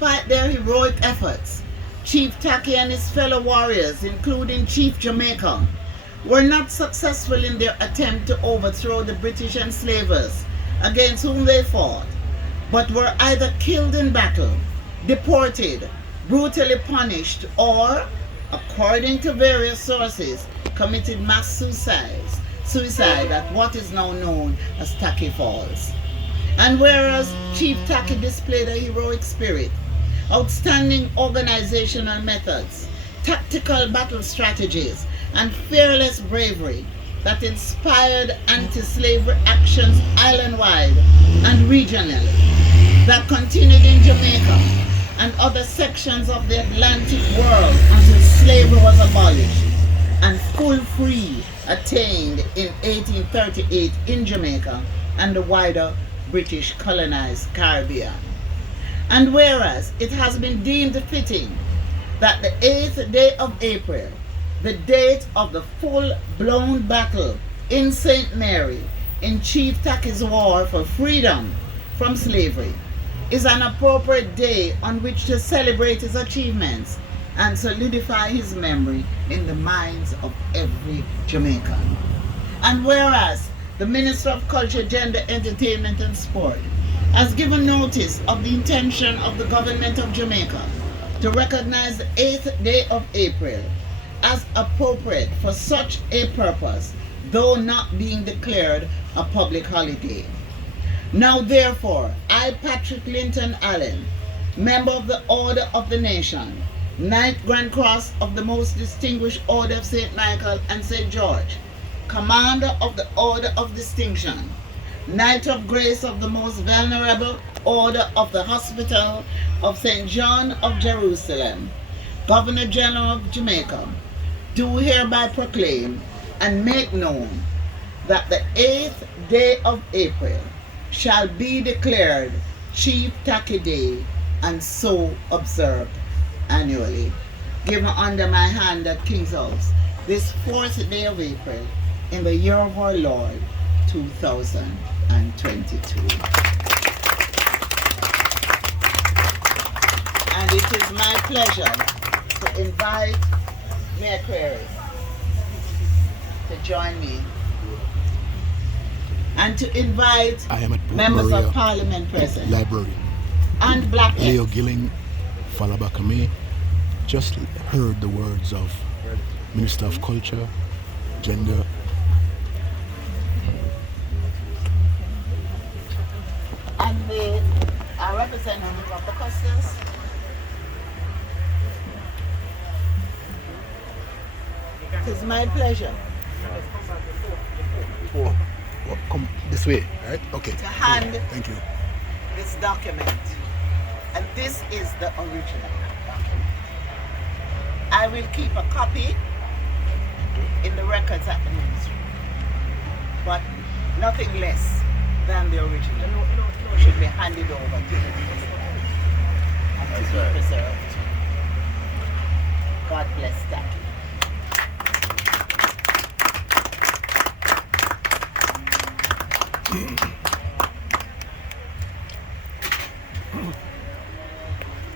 Despite their heroic efforts, Chief Tacky and his fellow warriors, including Chief Jamaica, were not successful in their attempt to overthrow the British enslavers against whom they fought, but were either killed in battle, deported, brutally punished, or, according to various sources, committed mass suicide at what is now known as Tacky Falls. And whereas Chief Tacky displayed a heroic spirit, outstanding organizational methods, tactical battle strategies, and fearless bravery that inspired anti-slavery actions island-wide and regionally, that continued in Jamaica and other sections of the Atlantic world until slavery was abolished and full free attained in 1838 in Jamaica and the wider British colonized Caribbean. And whereas it has been deemed fitting that the 8th day of April, the date of the full-blown battle in St. Mary in Chief Tacky's war for freedom from slavery, is an appropriate day on which to celebrate his achievements and solidify his memory in the minds of every Jamaican. And whereas the Minister of Culture, Gender, Entertainment and Sport has given notice of the intention of the government of Jamaica to recognize the 8th day of April as appropriate for such a purpose, though not being declared a public holiday. Now therefore, I, Patrick Linton Allen, member of the Order of the Nation, Knight Grand Cross of the Most Distinguished Order of St. Michael and St. George, Commander of the Order of Distinction, Knight of Grace of the Most Venerable Order of the Hospital of St. John of Jerusalem, Governor General of Jamaica, do hereby proclaim and make known that the 8th day of April shall be declared Chief Tacky Day and so observed annually. Given under my hand at King's House this 4th day of April in the year of our Lord 2022. And it is my pleasure to invite Mayor Query to join me and to invite members of Parliament present, Library, and Black Leo Gilling, Falla Backa Mi. Just heard the words of Minister of Culture, Gender, and the representative of the Customs. It is my pleasure oh, come this way, right? Okay. to hand Thank you. this document, and this is the original document. I will keep a copy in the records at the ministry, but nothing less than the original should be handed over to the ministry and to be preserved. God bless Takyi.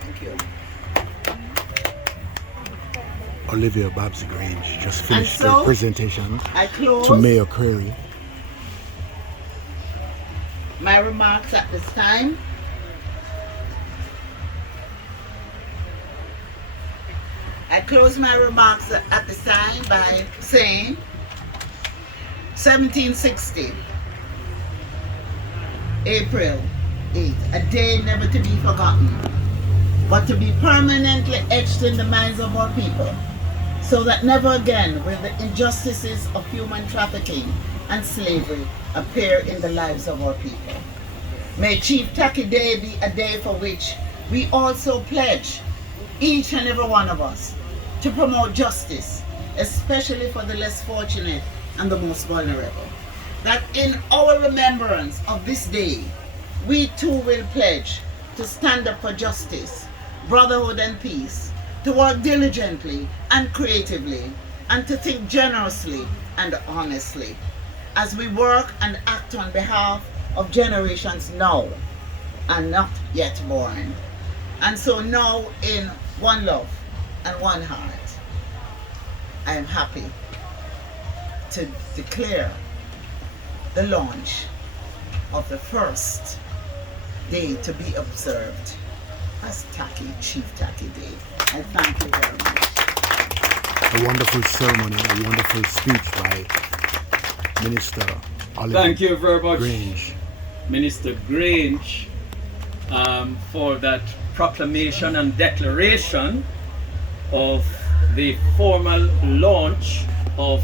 Thank you. Olivia Babsy Grange just finished And so, her presentation I close to Mayor Query. my remarks at this time. I close my remarks at this time by saying 1760, April 8th, a day never to be forgotten, but to be permanently etched in the minds of our people, so that never again will the injustices of human trafficking and slavery appear in the lives of our people. May Chief Tacky Day be a day for which we also pledge, each and every one of us, to promote justice, especially for the less fortunate and the most vulnerable. That in our remembrance of this day, we too will pledge to stand up for justice, brotherhood and peace, to work diligently and creatively, and to think generously and honestly, as we work and act on behalf of generations now and not yet born. And so now, in one love and one heart, I am happy to declare the launch of the first day to be observed as Takyi, Chief Tacky Day. I thank you very much. A wonderful ceremony, a wonderful speech by Minister Thank you very much, Grange. Minister Grange, for that proclamation and declaration of the formal launch of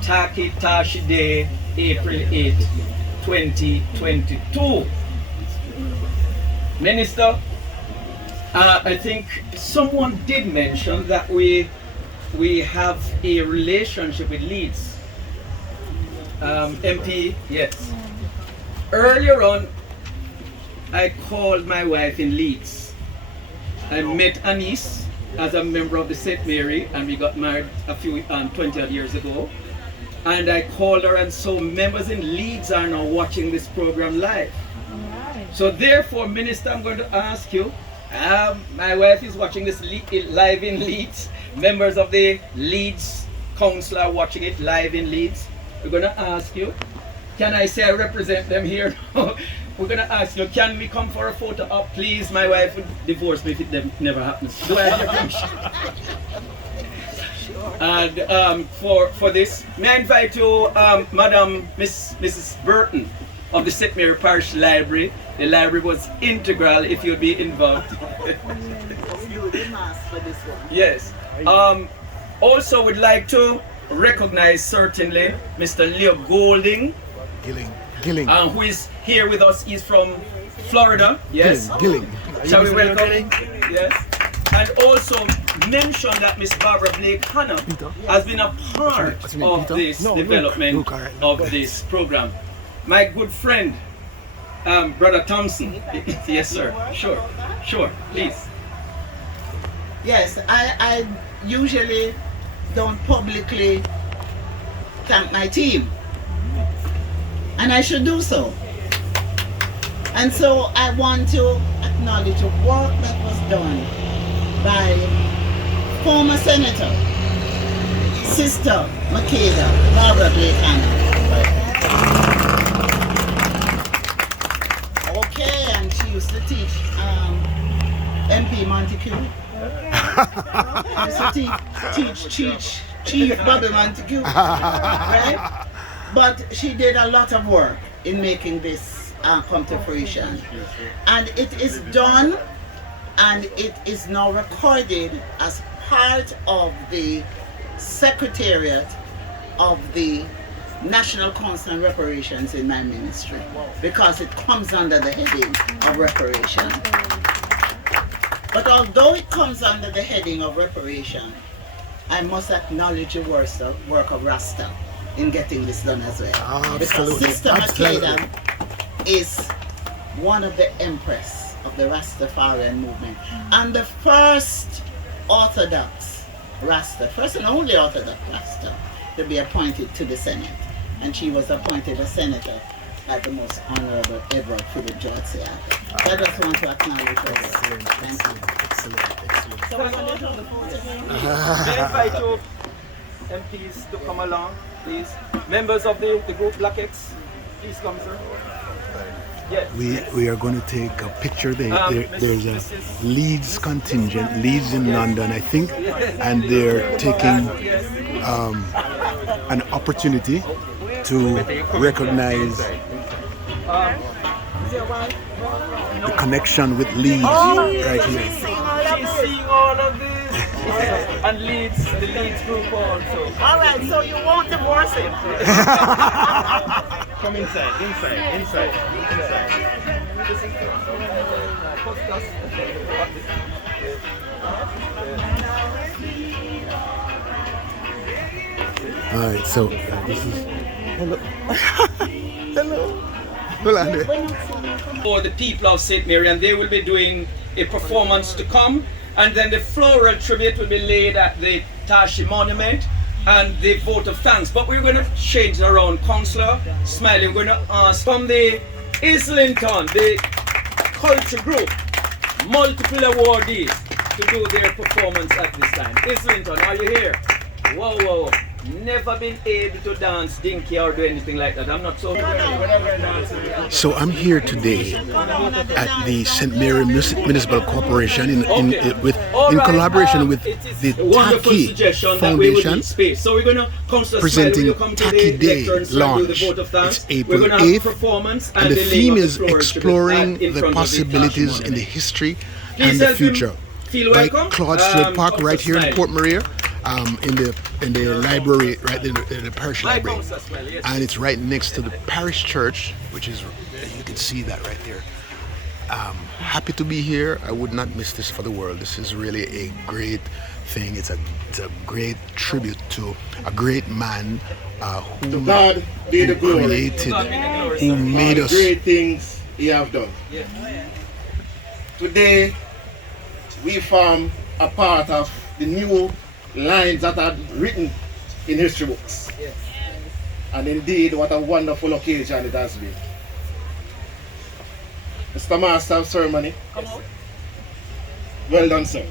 Takyi Tashi Day, April 8, 2022. Minister, I think someone did mention that we have a relationship with Leeds. MP, yes. Earlier on, I called my wife in Leeds. I met Anise as a member of the St. Mary, and we got married a few 20 odd years ago. And I called her, and so members in Leeds are now watching this program live. So therefore, Minister, I'm going to ask you, my wife is watching this live in Leeds. Members of the Leeds Council are watching it live in Leeds. We're going to ask you, can I say I represent them here? We're going to ask you, can we come for a photo op, please? My wife would divorce me if it never happens. Do I have your permission? And for this, may I invite you, Madam Mrs. Burton of the St. Mary Parish Library. The library was integral if you'd be involved. Yes. Also would like to recognize certainly Mr. Leo Golding, Gilling. who is here with us. He's from Florida. Yes. Gilling. Shall we welcome? Yes. And also mention that Miss Barbara Blake Hannah has been a part of this development of this program. My good friend, Brother Thompson. Yes, sir. Sure. Please. Yes, I usually don't publicly thank my team, and I should do so. And so I want to acknowledge the work that was done by former Senator, Sister Makeda, Barbara Blake Hannah. Okay, and she used to teach MP Montague. Teach Chief Bobby Montague, right? But she did a lot of work in making this come to fruition. And it is done, and it is now recorded as part of the Secretariat of the National Council on Reparations in my ministry, because it comes under the heading of reparation. But although it comes under the heading of reparation, I must acknowledge the work of Rasta in getting this done as well. Because Sister Makeda is one of the empress of the Rastafarian movement, and the first Orthodox Rasta, first and only Orthodox Rasta to be appointed to the Senate. And she was appointed a senator at the most honorable Edward Philip George Seattle. I just want to acknowledge her. Thank you. Excellent. So we're going to do the photo. May I invite you MPs to come along, please. Members of the group Black X, please come, sir. Yes. We are going to take a picture. There's a Leeds contingent, Leeds in London, I think, and they're taking an opportunity to recognize the connection with Leeds right here. She's seeing all of this. And Leeds, the Leeds group also. Alright, so you won't divorce him. Come inside. Alright, so this is... Hello. Hello. For the people of St. Mary, and they will be doing a performance to come, and then the floral tribute will be laid at the Tashi Monument and the vote of thanks. But we're going to change it around. Councillor Smiley, we're going to ask from the Islington, the culture group, multiple awardees to do their performance at this time. Islington, are you here? Whoa, whoa. Never been able to dance dinky or do anything like that. I'm not so good. So I'm here today at the St. Mary Municipal Corporation in collaboration with the Takyi Foundation, So we're going to presenting Takyi Day launch. It's April 8th, and the theme is exploring the possibilities in the history and the future. By Claude Stewart Park, right here in Port Maria. In the library, right in the parish library, and it's right next to the parish church, which is, you can see that right there. Happy to be here. I would not miss this for the world. This is really a great thing. It's a great tribute to a great man who God be the glory. Created, who made us. Great things He have done. Today, we form a part of the new lines that are written in history books. And indeed, what a wonderful occasion it has been. Mr. Master of Ceremony, well done, sir.